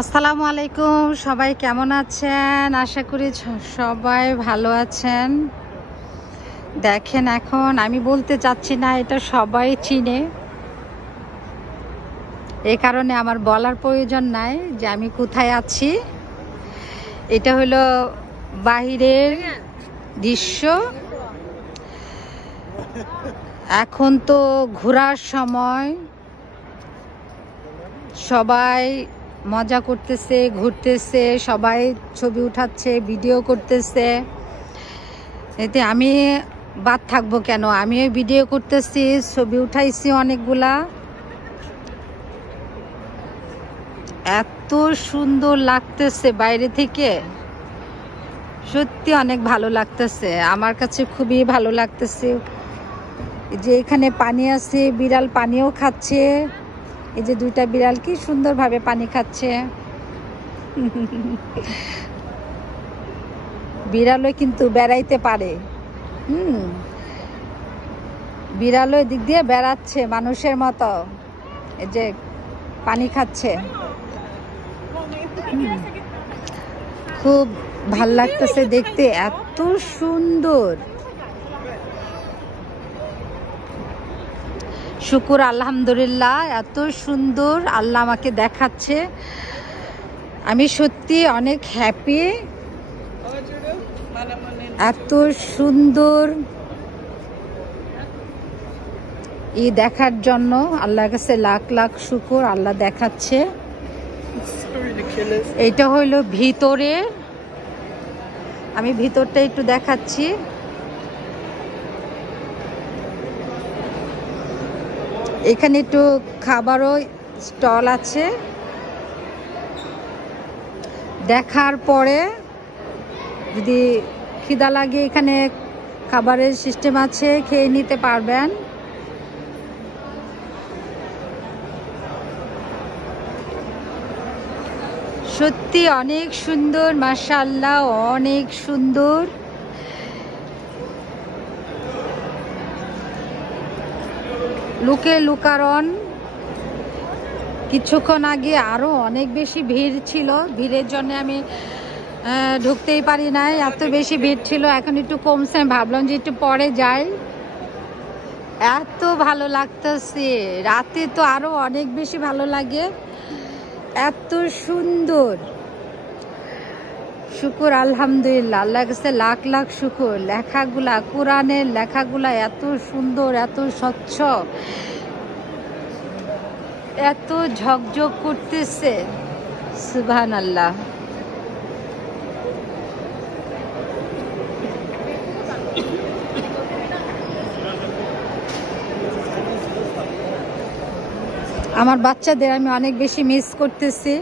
আসসালামু আলাইকুম, সবাই কেমন আছেন? আশা করি সবাই ভালো আছেন। দেখেন, এখন আমি বলতে চাচ্ছি না, এটা সবাই চিনে, এই কারণে আমার বলার প্রয়োজন নাই যে আমি কোথায় আছি। এটা হলো বাহিরের দৃশ্য। এখন তো ঘোরার সময়, সবাই মজা করতেছে, ঘুরতেছে, সবাই ছবি উঠাচ্ছে, ভিডিও করতেছে। এতে আমি বাদ থাকবো কেন? আমিও ভিডিও করতেছি, ছবি উঠাইছি অনেকগুলা। এত সুন্দর লাগতেছে বাইরে থেকে, সত্যি অনেক ভালো লাগতেছে, আমার কাছে খুবই ভালো লাগতেছে। যে এখানে পানি আছে, বিড়াল পানিও খাচ্ছে। এই যে দুইটা বিড়াল কি সুন্দরভাবে পানি খাচ্ছে। বিড়ালও কিন্তু বেড়াইতে পারে। বিড়ালও দিক দিয়ে বেড়াচ্ছে মানুষের মতো, এই যে পানি খাচ্ছে। খুব ভাল লাগতেছে দেখতে, এত সুন্দর। শুকুর আলহামদুলিল্লাহ, এত সুন্দর আল্লাহ আমাকে দেখাচ্ছে। আমি সত্যি অনেক হ্যাপি। এত সুন্দর দেখার জন্য আল্লাহর কাছে লাখ লাখ শুকর। আল্লাহ দেখাচ্ছে। এটা হইলো ভিতরে, আমি ভিতরটা একটু দেখাচ্ছি। এখানে একটু খাবারও স্টল আছে। দেখার পরে যদি খিদা লাগে, এখানে খাবারের সিস্টেম আছে, খেয়ে নিতে পারবেন। সত্যি অনেক সুন্দর, মাশাআল্লাহ, অনেক সুন্দর। লোকে লোকারণ। কিছুক্ষণ আগে আরো অনেক বেশি ভিড় ছিল, ভিড়ের জন্য আমি ঢুকতেই পারি নাই, এত বেশি ভিড় ছিল। এখন একটু কমছে, ভাবলাম যে একটু পরে যাই। এত ভালো লাগতেছে, রাতে তো আরো অনেক বেশি ভালো লাগে। এত সুন্দর, শুকুর আলহামদুলিল্লাহ, আল্লাহর কাছে লাখ লাখ শুকুর। লেখাগুলা, কোরআনের লেখাগুলা এত সুন্দর, এত স্বচ্ছ, এত ঝকঝক করতেছে। সুবহানাল্লাহ। আমার বাচ্চাদের আমি অনেক বেশি মিস করতেছি,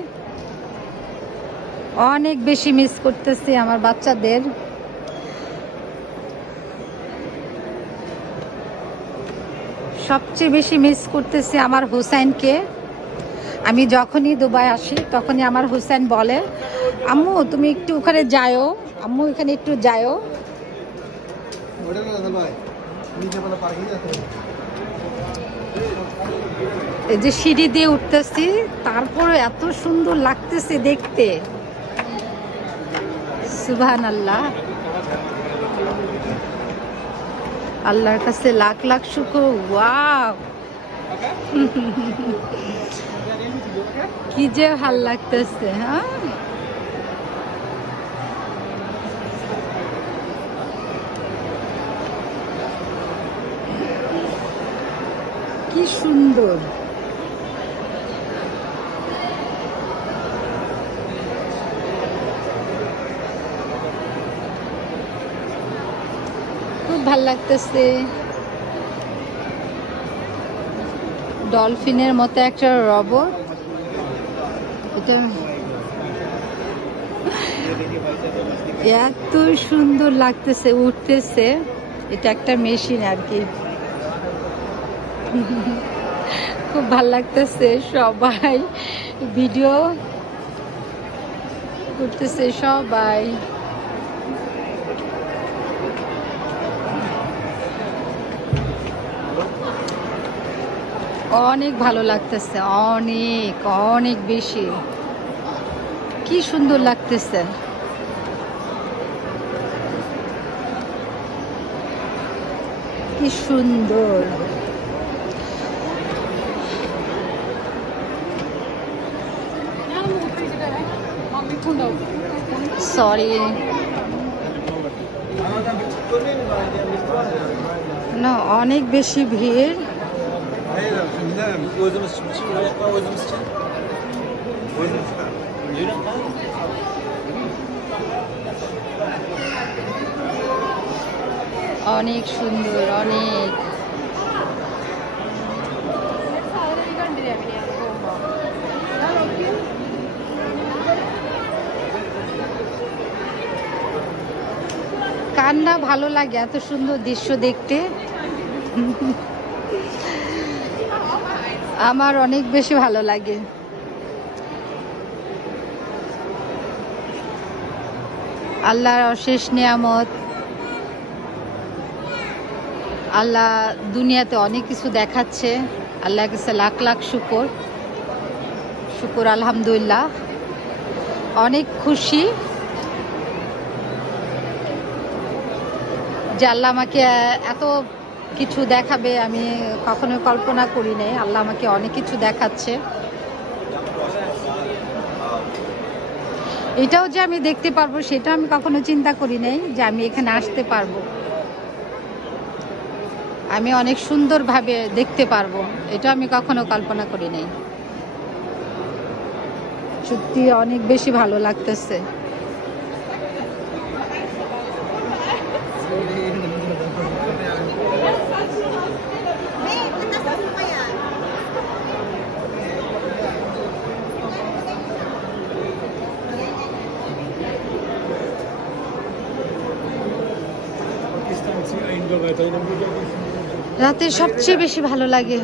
অনেক বেশি মিস করতেছি আমার বাচ্চাদের। সবচেয়ে বেশি মিস করতেছি আমার হুসাইনকে। আমি যখনই দুবাই আসি তখনই আমার হুসাইন বলে, আম্মু তুমি একটু ওখানে যাও, আম্মু এখানে একটু যাও। এই যে সিঁড়ি দিয়ে উঠতেছি, তারপরে এত সুন্দর লাগতেছে দেখতে। সুবহানাল্লাহ, আল্লাহর কাছে লাখ লাখ শুকর। ওয়াও, কি যে ভাল লাগতেছে। হ্যাঁ, কি সুন্দর। খুব ভাল লাগতেছে। ডলফিনের মতো একটা রোবট, এটা এত সুন্দর লাগতেছে, উঠতেছে। এটা একটা মেশিন আর কি। খুব ভাল লাগতেছে, সবাই ভিডিও করতেছে, সবাই। অনেক ভালো লাগতেছে, অনেক অনেক বেশি। কি সুন্দর লাগতেছে। কি সুন্দর। সরি না, অনেক বেশি ভিড়। অনেক সুন্দর, অনেক। কার না ভালো লাগে এত সুন্দর দৃশ্য দেখতে? আমার অনেক বেশি ভালো লাগে। আল্লাহর অশেষ নিয়ামত। আল্লাহ দুনিয়াতে অনেক কিছু দেখাচ্ছে। আল্লাহর কাছে লাখ লাখ শুকর, শুকর আলহামদুলিল্লাহ। অনেক খুশি যে আল্লাহ আমাকে এত কিছু দেখাবে, আমি কখনো কল্পনা করি নাই। আল্লাহ আমাকে অনেক কিছু দেখাচ্ছে। এটাও যে আমি দেখতে পারবো সেটা আমি কখনো চিন্তা করি নাই, যে আমি এখানে আসতে পারবো, আমি অনেক সুন্দরভাবে দেখতে পারবো, এটা আমি কখনো কল্পনা করি নাই। সত্যি অনেক বেশি ভালো লাগতেছে। রাতে সবচেয়ে বেশি ভালো লাগে।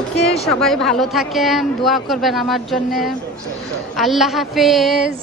ওকে, সবাই ভালো থাকেন, দোয়া করবেন আমার জন্য। আল্লাহ হাফেজ।